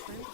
country.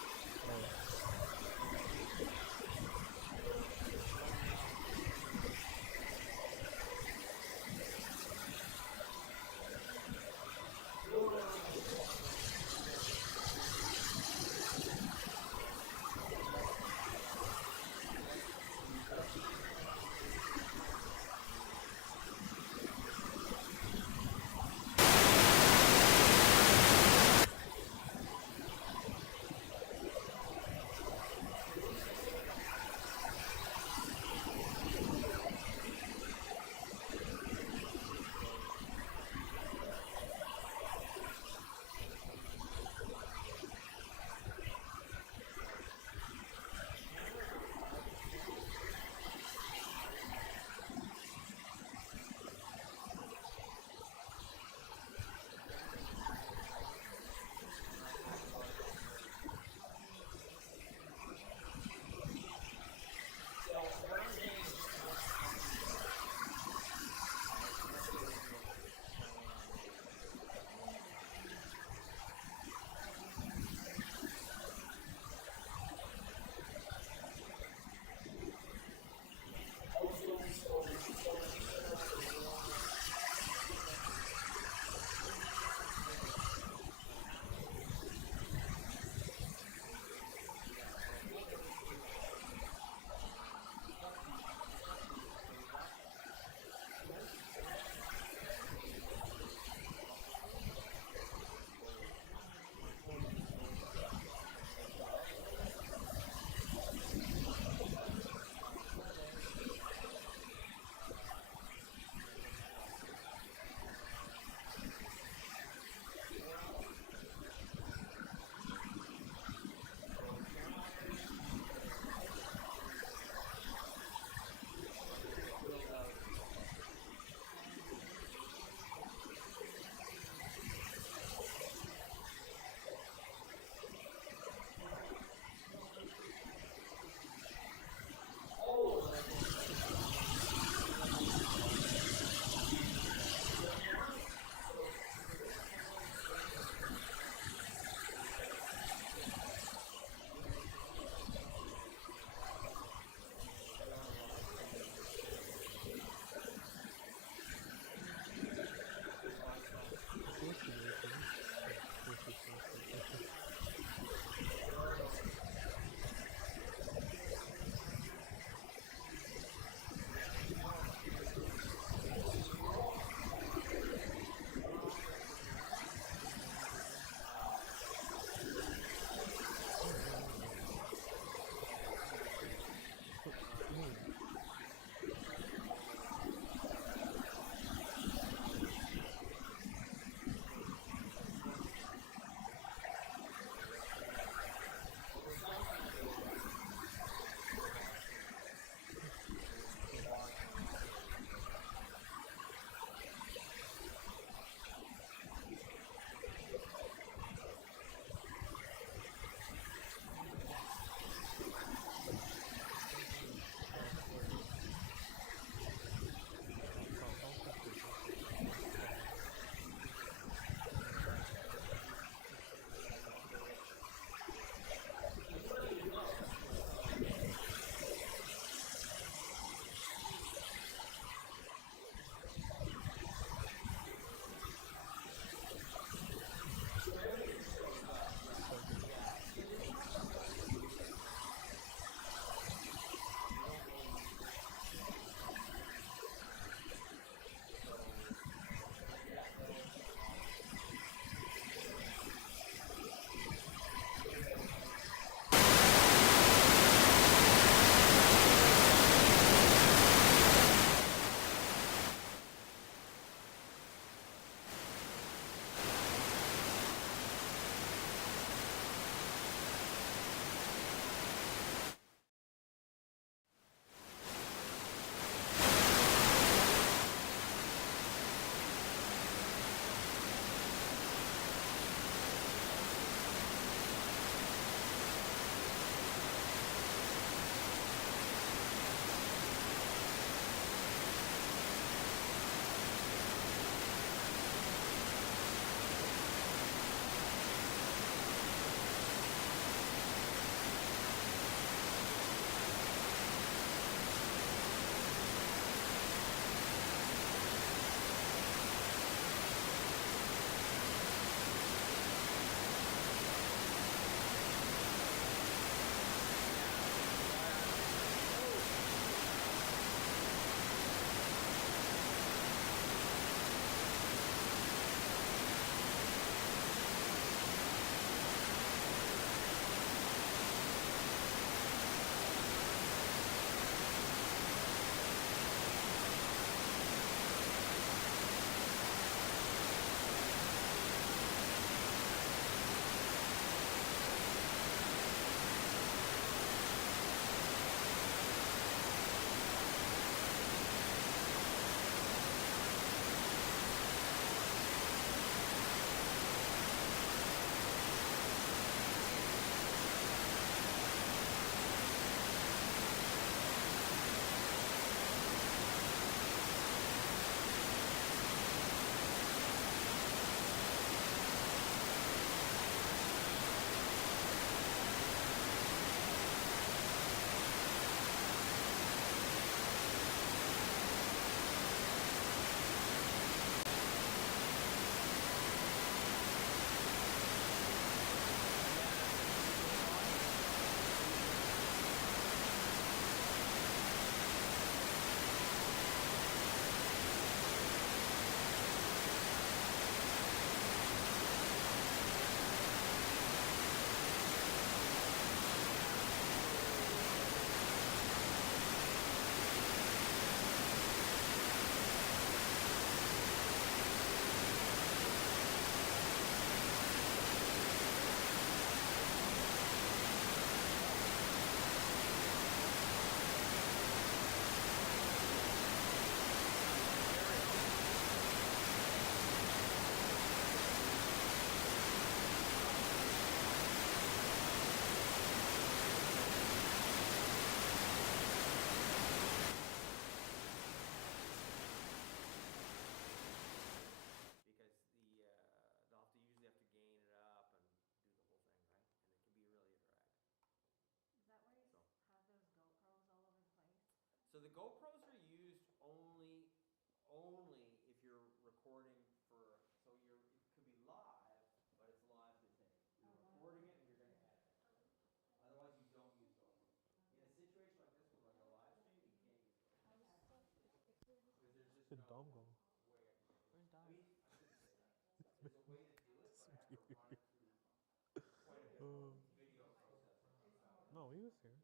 he was here.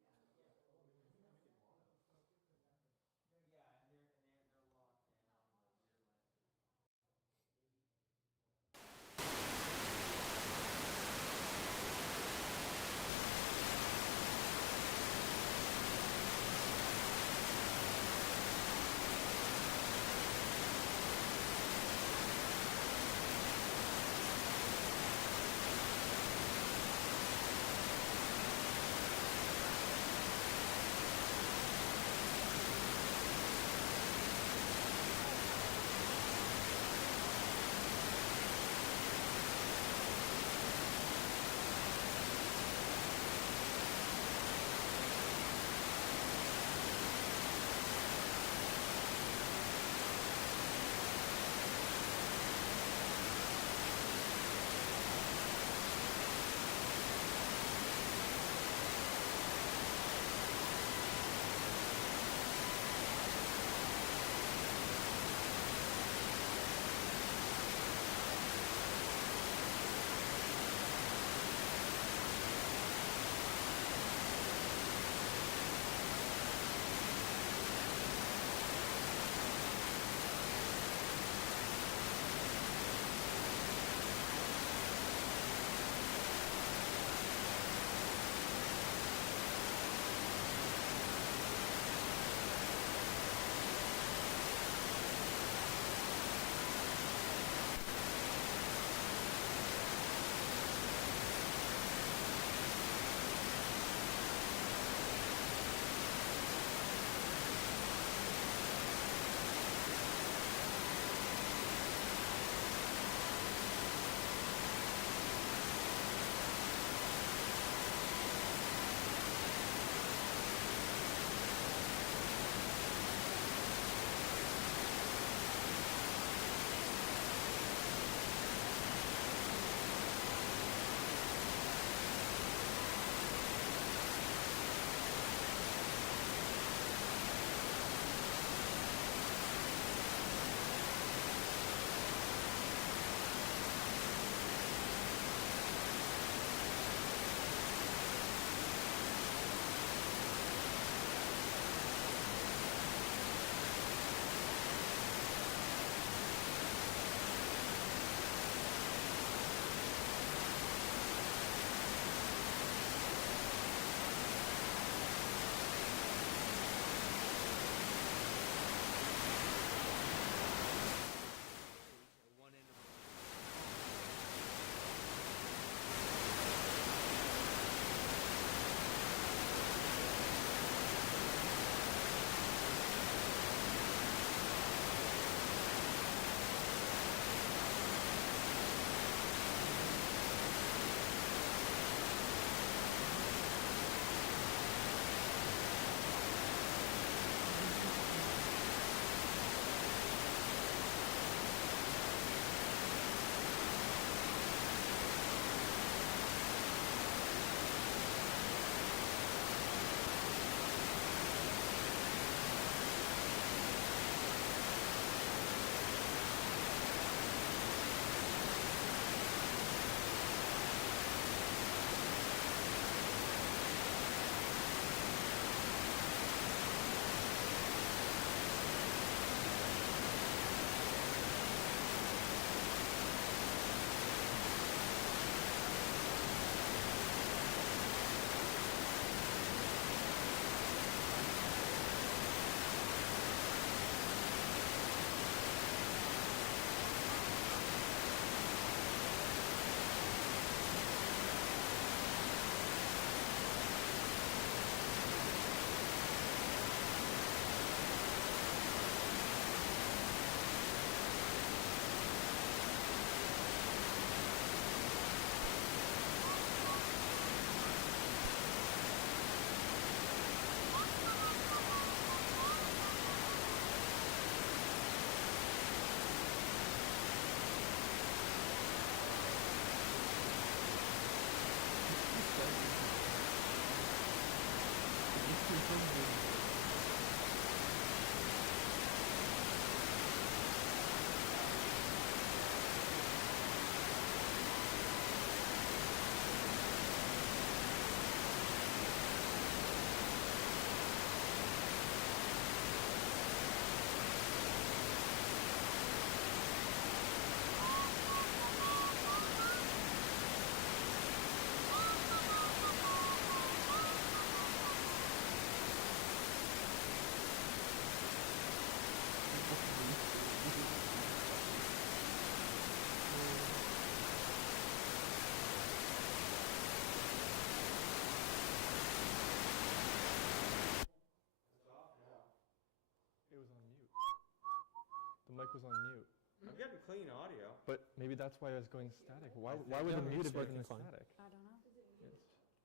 mic was on mute. I'm getting clean audio. But maybe that's why I was going static. Why was it muted but in static? I don't know.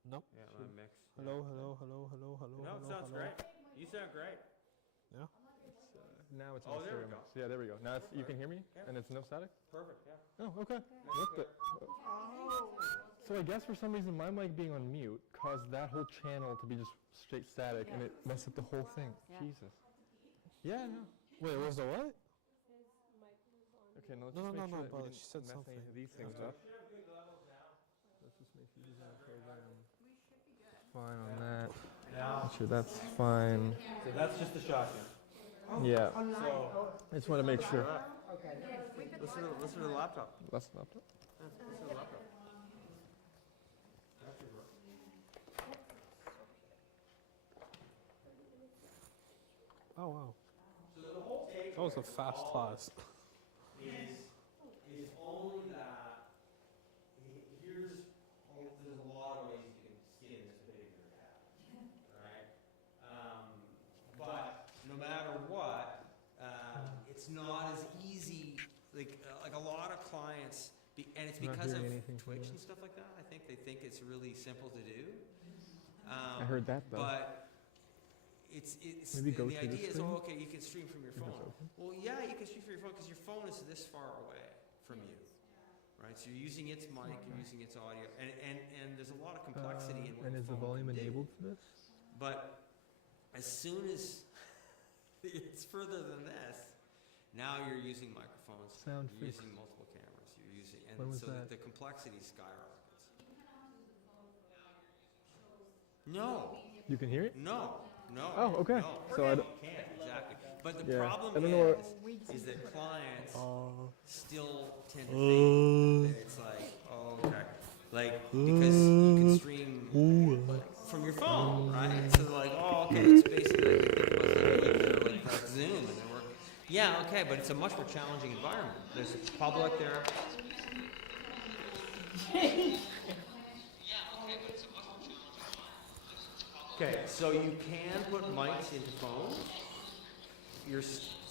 Nope. Yeah, my mix. Hello, hello, hello, hello, hello. No, it sounds great. You sound great. Yeah. Now it's Oh, on there we stereo go. mix. Yeah, there we go. Now it's, you can hear me, Yeah. and it's no static. Perfect. Yeah. Oh, okay. What the? So I guess for some reason my mic being on mute caused that whole channel to be just straight static, and it messed up the whole thing. Yeah. Jesus. Yeah, no. Wait, was the what? Okay, no, let's No, just no, make no, sure that but we she didn't said mess something. any of these things Okay. up. Let's just make sure these are program. Fine on that. Yeah. Make sure that's fine. So that's just the shotgun. Yeah. So I just want to make sure. listen to the laptop. That's the laptop. Listen to the laptop. Oh, wow. So the whole take That was a fast class. is only that there's a lot of ways you can skin this particular cat, right? But no matter what, it's not as easy. Like a lot of clients, and it's Not because of doing anything for Twitch that. and stuff like that. I think they think it's really simple to do. I heard that though. But it's Maybe go the through the idea is, screen? oh, okay, you can stream from your If it's phone. open. Well, yeah, you can stream from your phone because your phone is this far away from you, right? So you're using its mic, you're using its audio, and there's a lot of complexity in what And the is the phone volume can do. enabled for this? But as soon as it's further than this, now you're using microphones, Sound you're fixed. using multiple cameras, you're using, and When was so that? the complexity skyrockets. No, You can hear it? no. Oh, okay. No, So I you don't- can't, exactly. But the Yeah. problem I don't know is that clients still tend to Uh. think that it's like, oh, okay. Like, because you can stream from your phone, right? So they're like, oh, okay, it's basically like, like Zoom and then work. Yeah, okay, but it's a much more challenging environment. There's a public there. Okay, so you can put mics into phones.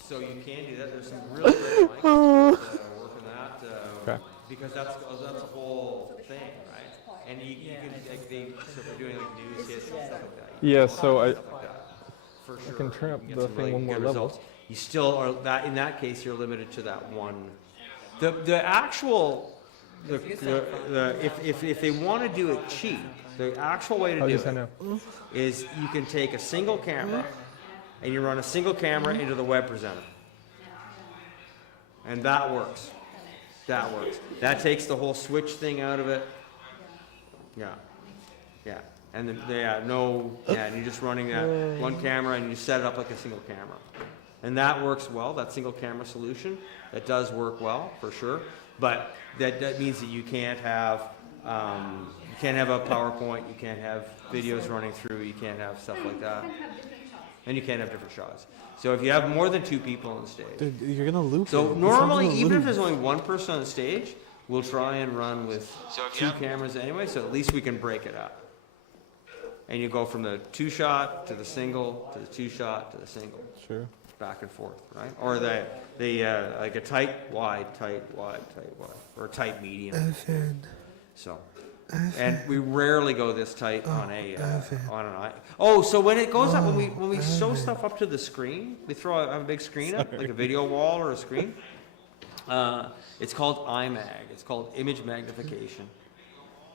So you can do that. There's some really great mics that work on that. Okay. Because that's a whole thing, right? And you can like so if you're doing like news hits and stuff like that. Yeah, so I Stuff like that. For sure. can turn up You get the some thing really one more good level. results. You still are that in that case you're limited to that one. The actual if they want to do it cheap, the actual way to Oh, do yes, I it know. is you can take a single camera and you run a single camera into the web presenter. And that works. That works. That takes the whole switch thing out of it. Yeah. Yeah. And then, and you're just running that one camera and you set it up like a single camera. And that works well, that single camera solution. That does work well, for sure. But that means that you can't have a PowerPoint, you can't have videos running through, you can't have stuff like that. And you can't have different shots. So if you have more than 2 people on stage. Dude, you're gonna loop So it. normally, It's not even if gonna there's loop. only one person on the stage, we'll try and run with 2 cameras anyway, so at least we can break it up. And you go from the 2-shot to the single, to the 2-shot, to the single. Sure. Back and forth, right? Or like a tight, wide, or a tight, medium. So, and we rarely go this tight on an eye. Oh, so when it goes up, when we show stuff up to the screen, we have a big screen up, like a video wall or a screen. It's called IMAG. It's called image magnification.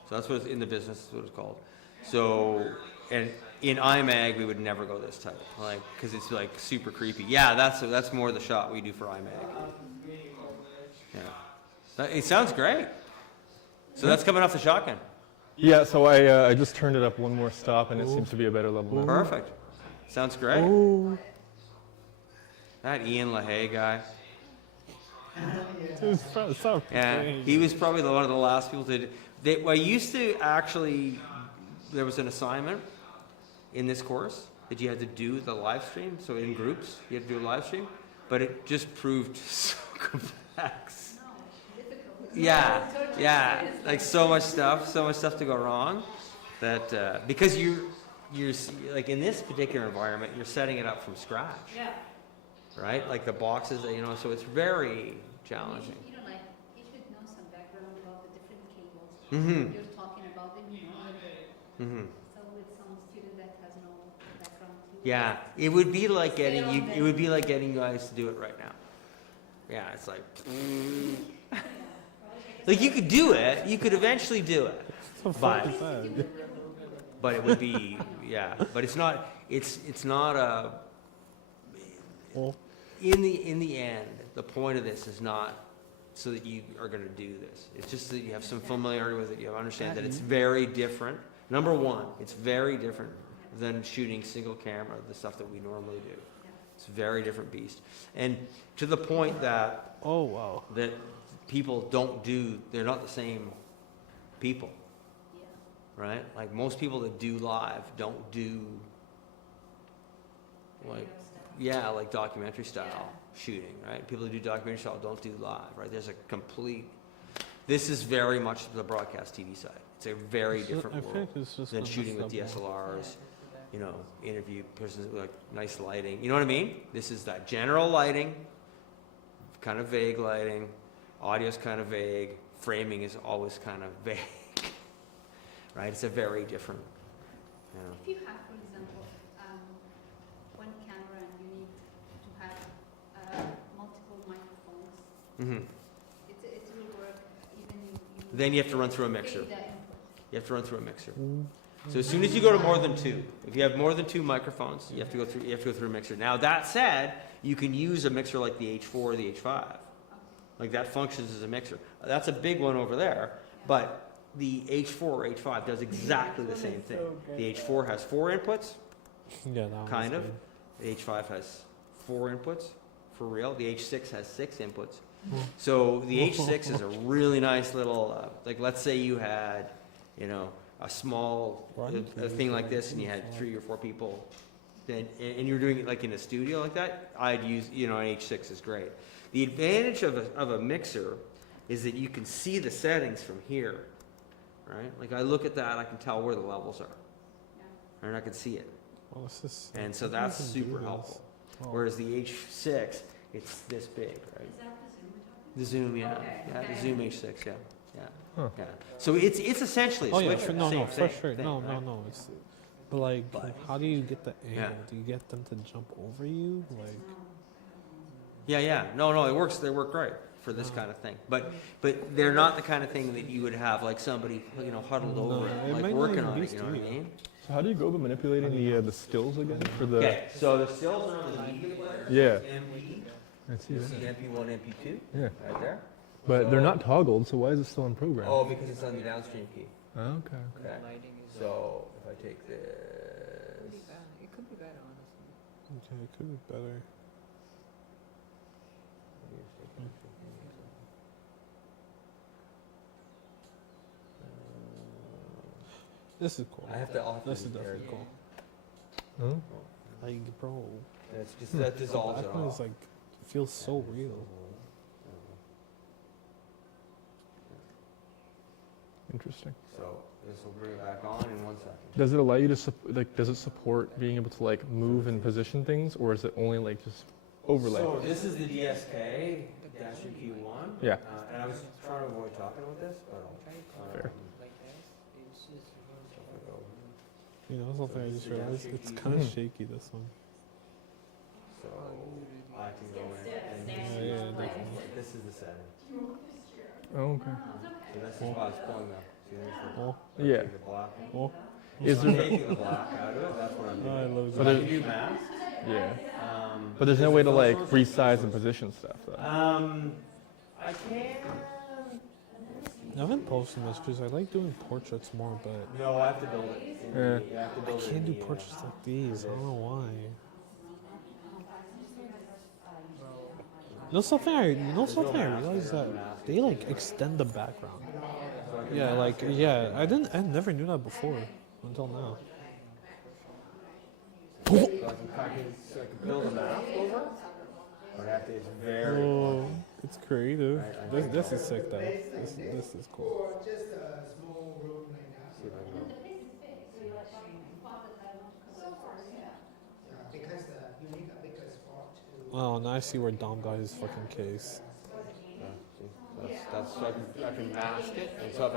So that's what it's in the business. That's what it's called. So, and in IMAG, we would never go this tight, like, because it's like super creepy. Yeah, that's more the shot we do for IMAG. Yeah, it sounds great. So that's coming off the shotgun. Yeah, so I just turned it up one more stop, and it seems to be a better level now. Perfect. Sounds great. Oh. That Ian LaHaye guy. Dude, it's so Yeah, crazy. he was probably one of the last people to. I used to actually. There was an assignment in this course that you had to do the live stream. So in groups, you had to do a live stream, but it just proved so complex. Yeah, like so much stuff to go wrong. That because you're like in this particular environment, you're setting it up from scratch. Yeah. right? Like the boxes, you know, so it's very challenging. You know, like, you should know some background about the different cables. Mm-hmm. You're talking about the Mm-hmm. so with some student that has no background to Yeah, it would be like getting you. It would be like getting you guys to do it right now. Yeah, it's like, like you could do it. You could eventually do it, What the but fuck is that? but it would be yeah. But it's not. It's not a. Well, In the end, the point of this is not so that you are going to do this. It's just that you have some familiarity with it. You understand that it's very different. Number one, it's very different than shooting single camera, the stuff that we normally do. It's a very different beast. And to the point that oh wow. that people don't do, they're not the same people, right? Like most people that do live don't do like, yeah, like documentary style shooting, right? People who do documentary style don't do live, right? There's a complete, this is very much the broadcast TV side. It's a very different I feel world like it's just than gonna shooting with mess up more. DSLRs, you know, interview persons with like nice lighting. You know what I mean? This is that general lighting, kind of vague lighting, audio's kind of vague, framing is always kind of vague, right? It's a very different, you know. If you have, for example, one camera and you need to have multiple microphones, Mm-hmm. it will work even you Then you have to run through a mixer. pay the input. You have to run through a mixer. So as soon as you go to more than two, if you have more than two microphones, you have to go through a mixer. Now that said, you can use a mixer like the H4 or the H5. Like that functions as a mixer. That's a big one over there, but the H4 or H5 does exactly the same thing. The H4 has 4 inputs, Yeah, that one's kind of. good. The H5 has 4 inputs, for real. The H6 has 6 inputs. Hmm. So the H6 is a really nice little, like let's say you had, you know, a small a thing like this and you had 3 or 4 people, then, and you're doing it like in a studio like that, I'd use, you know, an H6 is great. The advantage of a mixer is that you can see the settings from here, right? Like I look at that, I can tell where the levels are, and I can see it. Well, this is, And so I think that's we can do super this. helpful. Oh. Whereas the H6, it's this big, right? The Zoom, yeah. Yeah, the Zoom H6, yeah. Yeah. Huh. Yeah. So it's essentially a Oh yeah, switcher, for, no, same no, for thing, sure. No, right? no, no. It's, but like, But- how do you get the angle? Yeah. Do you get them to jump over you? Like, Yeah, yeah. No, it works. They work great for this kind of thing. But they're not the kind of thing that you would have like somebody, you know, huddled No, over it it, like might not working even on be it. You know what I studio. mean? So how do you go about manipulating the stills again for the? Okay. So the stills are on the media player. Yeah. MP. I see You that. see MP1, MP2 Yeah, right there. but they're not toggled, so why is it still on program? Oh, because it's on the downstream key. Okay. Okay. So if I take this. It could be better, honestly. okay, it could be better. This is cool. I'll have to This is compare definitely it. cool. Huh? Like, bro, It's just that dissolves it that one all. is like feels so real. Interesting. So this will bring it back on in 1 second. Does it allow you to does it support being able to like move and position things, or is it only like just overlay? So this is the DSK Dash Q1. Yeah. And I was trying to avoid talking about this, but Fair. Like that. It's just You know, something I just this is the realized. downstream It's key. kind of shaky. This one. so I can go in and Yeah, see. yeah, definitely. This is the setting. Oh, okay. So this is why it's pulling the. See, there's the, Oh, Yeah. the black. oh. Is I'm there? taking the black out of it. That's what I'm Oh, I doing. love So But I it- can do mask. Yeah. But But there's no way to like resize and position stuff though. I can. I haven't posted much because I like doing portraits more, but No, I have to build it. Yeah. You have to I build it in can't do the, portraits like these. I don't know why. You know something I realized that they like extend the background. Yeah, like yeah, I never knew that before until now. So I can build a map over it, but I have to, it's very. Oh, it's creative. This is sick though. This is cool. See if I can go. Oh, now I see where Dom got his fucking case. Yeah, see, that's so I can mask it, and so if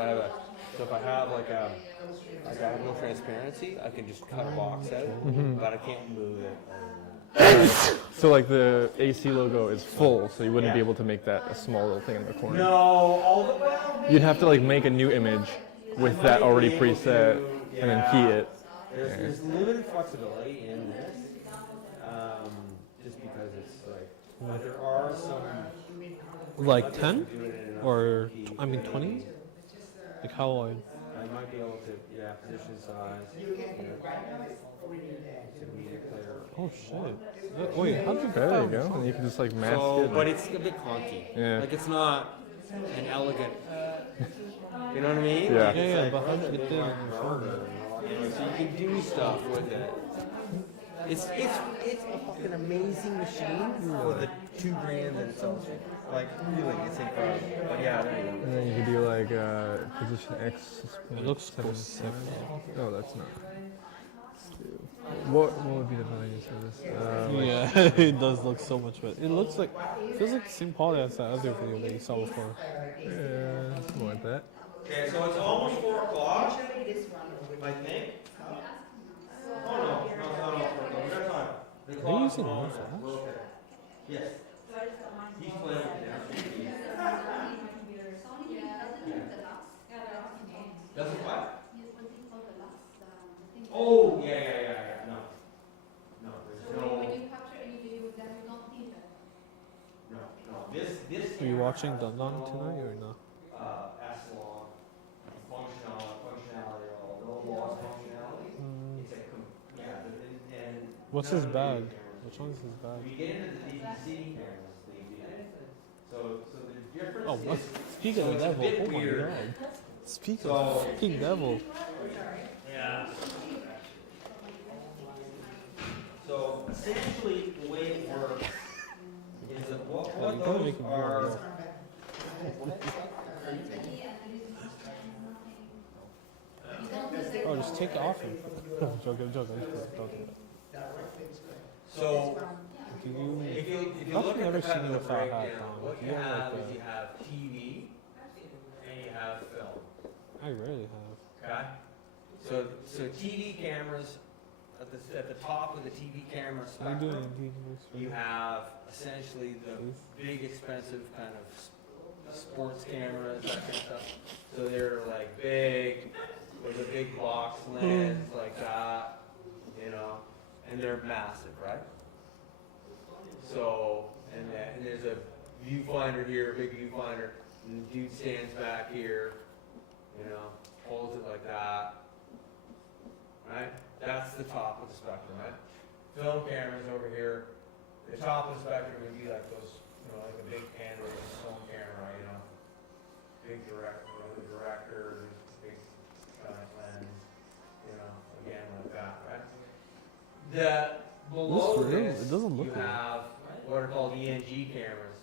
I have like I have no transparency, I can just cut a box out, but I can't move it. So like the AC logo is full, so you wouldn't be able to make that a small little thing in the corner. No, all the well, You'd have to like make a new image with that already preset and then key it. There's limited flexibility in this, just because it's like, but there are some. Like 10? Or, I mean 20? Like how wide? I might be able to, position size. Oh shit. Wait, how did you There you go. And you can just like mask So, it. but it's a bit clunky. Yeah. Like it's not an elegant. You know what I mean? Yeah. Like, it's Yeah, like, but how did you get there? so you can do stuff with it. It's a fucking amazing machine for the $2,000 that it sells for. Like really, it's incredible. But yeah, there you go. And then you can do like position X. It looks so sick. Oh, that's not. Let's do. What would be the values for this? Like, Yeah, it does look so much better. It looks like, feels like the same quality as that other video that you saw before. yeah, something like that. Okay, so it's almost 4 o'clock. I think. Oh no, we got time. Are you using one flash? Yes. He's playing with it now. Does it what? Oh, yeah. No, there's So no. when you capture any video with them, you don't need that. No. This. Are you watching Dundon tonight or no? S-log, functionality, or no loss functionality. It's and. What's his bag? Which one's his bag? We get into the DVC cameras, so the difference Oh, what? is. Speaking So of it's a devil, bit oh my weird. god. Speaking So- of fucking devil. Yeah. So essentially, the way it works is that Oh, you what gotta those make him are. real. Oh, just take it off him. I'm joking. Don't do that. So Do you? if you I've look at never the seen kind you of the without a hat breakdown, on. what Do you you have have like is you have TV and you have film. I rarely have. Okay. So TV cameras at the top of the TV camera I'm doing spectrum. it. You have essentially the big expensive kind of sports cameras, that kind of stuff. So they're like big, with a big box lens like that, and they're massive, right? So, and there's a viewfinder here, a big viewfinder, and the dude stands back here, holds it like that, right? That's the top of the spectrum, right? Film cameras over here, the top of the spectrum would be like those, like a big panoramic film camera, big the director, big lens, again like that, right? Below This real? this, It doesn't look you real. have what are called ENG cameras,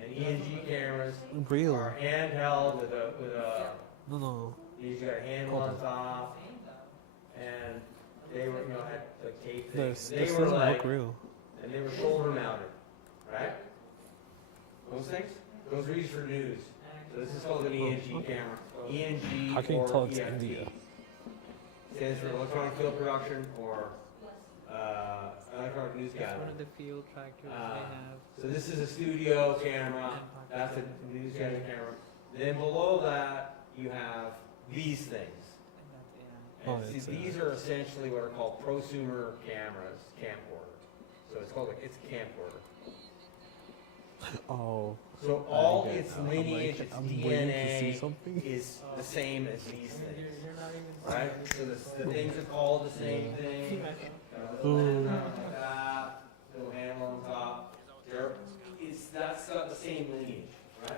and ENG cameras Real. are handheld with a No. you got a handle on top, and they were had like tape things. This They were doesn't like look real. and they were shoulder mounted, right? Those things? Those are used for news. So this is called an ENG camera. ENG How can you or tell it's EFT. India? Stands for electronic field production or electronic news It's one gathering. of the field tractors Uh, they have. So this is a studio camera. That's a news gathering camera. Then below that you have these things. And And Oh, see, it's, these are essentially what are called prosumer cameras, camcorder. So it's called it's a camcorder. Oh. So I all get it its now. I'm like, lineage, its I'm waiting to see DNA something. is the same as these And things, you're not even right? So the things are called the same thing. Ooh. Like that, little handle on top. That's got the same lineage, right?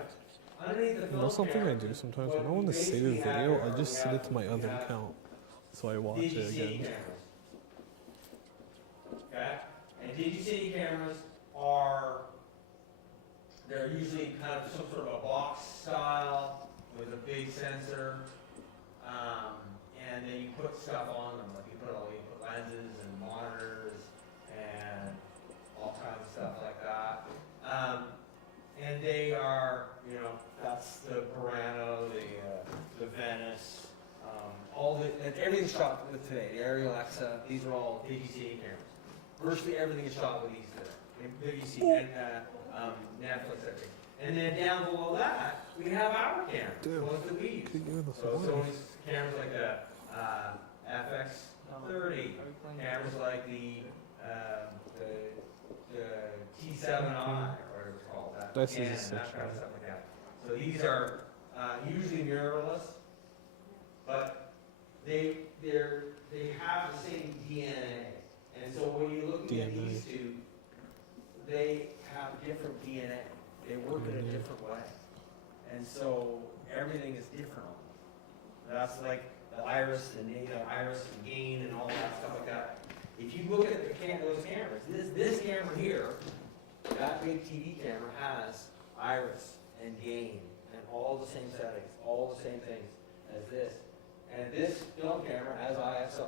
Underneath the You film know something I camera, do sometimes? what When I want to we save a basically have video, here, I just we send it have- to my other we have account. So I watch it DigiCity again. cameras. Okay? And DigiCity cameras they're usually kind of some sort of a box style with a big sensor. And then you put stuff on them, like you put lenses and monitors and all kinds of stuff like that. and they are, you know, that's the Burano, the Venice, all the, and everything's shot with today. The Ariel Alexa, these are all DVC cameras. Virtually everything is shot with these today. DVC and Netflix, everything. And then down below that, we have our cameras, the ones that we use. So Sony's cameras like the FX30, cameras like the T7i, or whatever it's called, that This is Canon, essential. that kind of stuff like that. So these are usually mirrorless, but they have the same DNA. And so when you're looking at DNA. these two, they have different DNA. They work in a different way. And so everything is different on them. That's like the iris and gain and all that stuff like that. If you look at those cameras, this camera here, that big TV camera has iris and gain and all the same settings, all the same things as this. And this film camera has ISO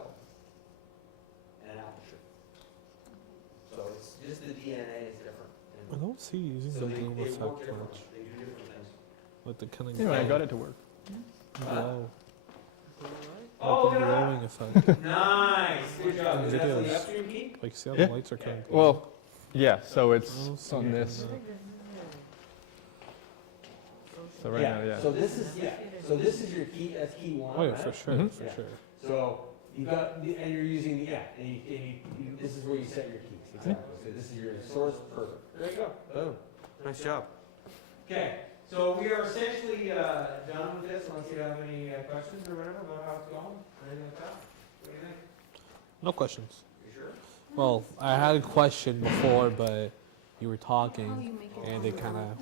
and aperture. So it's just the DNA is different. I don't see you using So the they bloom work effect differently. much. They do different things. With the kind of Anyway, I got it to work. glow. Oh, Like the look at glowing effect. Nice. Good job. And Is that for the videos. upstream key? Like, see how Yeah. the lights are kind of Well, yeah, so it's Oh, on this. So right now, yeah. So this is your key. That's key one. Oh, yeah, right? for sure, Mhm. for Yeah. sure. So you got, and you're using the and you this is where you set your keys. Exactly. So this is your source. Perfect. There you go. Boom. Nice job. Okay. So we are essentially done with this. Unless you have any questions or whatever about how it's going, or anything like that. What do you think? No questions. You sure? Well, I had a question before, but you were How talking, you make it and it kind of.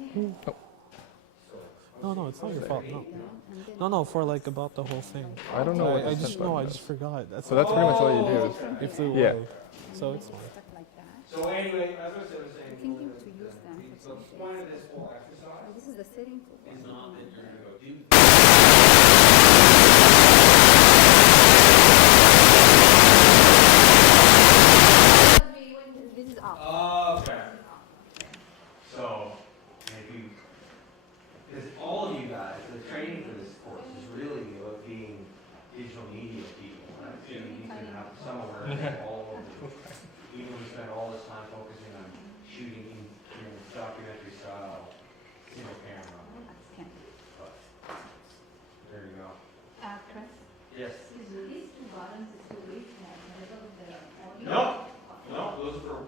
So, No, it's not your fault. No, and then no, for like about the whole thing. I don't know what I the just set no, button I does. just forgot. That's So that's pretty much all you do. Is, it flew Yeah. away. So it's fine. stuff like that. So anyway, as I was saying, Thinking to use them for the some point of things. this whole exercise And this is the setting for is not that you're gonna go do. This is up. Okay. So, if you, because all of you guys, the training for this course is really about being digital media people, right? So you need to have some awareness of all of it. Even when we spend all this time focusing on shooting, documentary style, single camera, Scan. but there you go. Chris, Yes. is these two buttons is to reach the level of the audio? Those are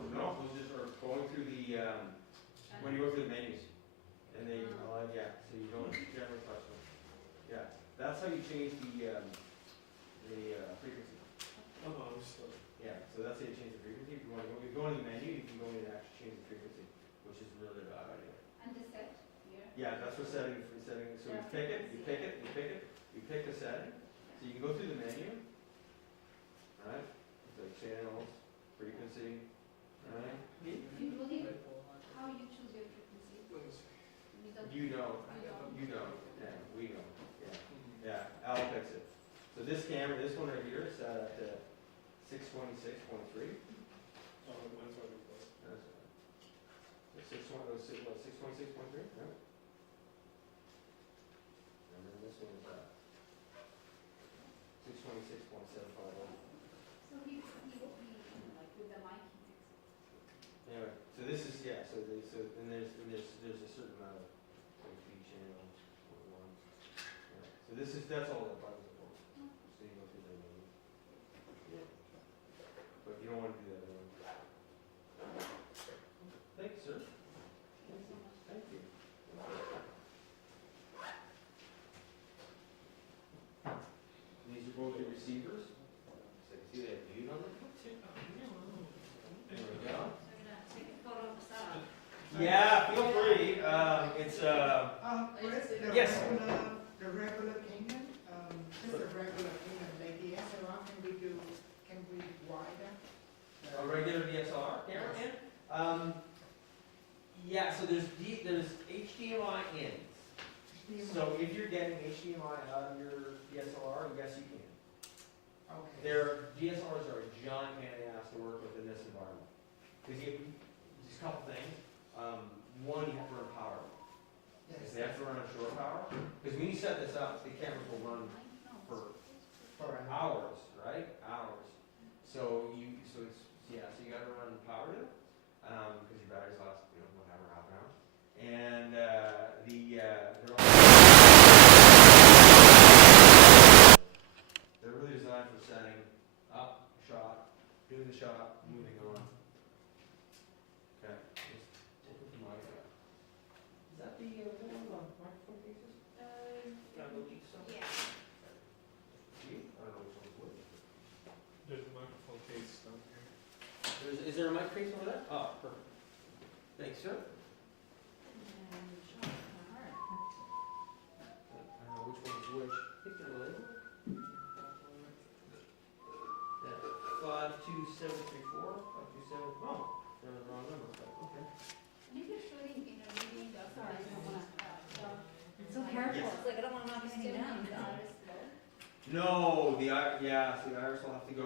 just are going through the, when you go through the menus. And they, yeah, so you don't generally touch them. Yeah, that's how you change the frequency. Yeah, so that's how you change the frequency. If you want to go, if you go in the menu, you can go in and actually change the frequency, which is really a bad idea. And the set here? Yeah, that's for setting, so you pick it, you pick a setting. So you can go through the menu, right? Like channels, frequency, right? How you choose your frequency? You know, yeah, we know, yeah, Al picks it. So this camera, this one right here is set at 626.3. That's 626.3, right? And then this one is at 626.750. So he like with the mic he fixes it. Anyway, so this is, yeah, so there's a certain amount of like each channel, one. Yeah. So that's all the buttons are for. So you go through the menu. Yeah. But you don't want to do that anyway. Thank you, sir. Thank you. These are both your receivers. So you can see they have mute on them. There we go. Yeah, feel free. It's Chris, Yes. The regular payment, just a regular payment, like the SLR, can we wider? a regular DSLR camera in. Yeah, so there's HDMI ins. So if you're getting HDMI out of your DSLR, yes you can. Okay. Their DSLRs are a giant pain in the ass to work with in this environment. Because just a couple things. One, you have to burn power. Because when you set this up, the cameras will run for hours, right? Hours. So it's, yeah, so you gotta run power to it, because your batteries last, you know, whatever, half an hour. And, they're really designed for setting up, shot, doing the shot, moving on. Okay, just open the mic up. Is that the, microphone cases? Can I go eat some? Yeah. Gee, I don't know which one's which. There's a microphone case down here. Is there a mic case over there? Oh, perfect. Thanks, sir. I don't know which one's which. I think they're labeled. Yeah, 52734, 527, oh, they're the wrong number, but okay. And if you're shooting in a really dark, I don't wanna, So careful, it's like I don't wanna knock anything down. No, the iris will have to go